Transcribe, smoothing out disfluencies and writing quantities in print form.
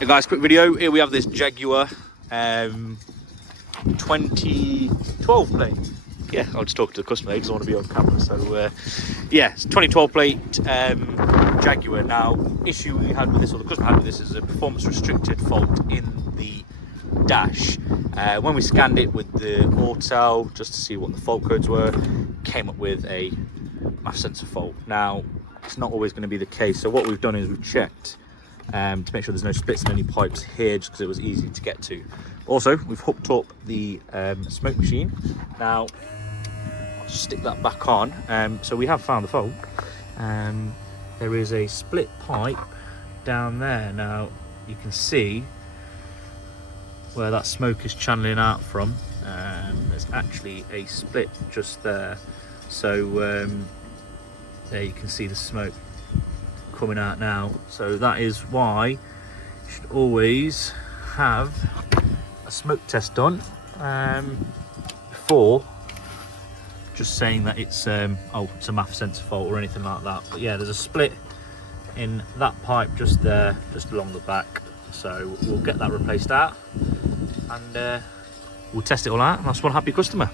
Hey guys, quick video. Here we have this Jaguar 2012 plate. Yeah, I'll just talk to the customer. He doesn't want to be on camera. So yeah, it's 2012 plate Jaguar. Now, issue we had with this, or the customer had with this, is a performance restricted fault in the dash. When we scanned it with the auto just to see what the fault codes were, came up with a MAF sensor fault. Now, it's not always going to be the case. So what we've done is we've checked to make sure there's no splits in any pipes here, just because it was easy to get to. Also, we've hooked up the smoke machine. Now, I'll just stick that back on. So we have found the fault. There is a split pipe down there. Now, you can see where that smoke is channeling out from. There's actually a split just there. So there you can see the smoke coming out now. So that is why you should always have a smoke test done before just saying that it's it's a MAF sensor fault or anything like that. But yeah, there's a split in that pipe just there, just along the back. So we'll get that replaced out and we'll test it all out. That's one happy customer.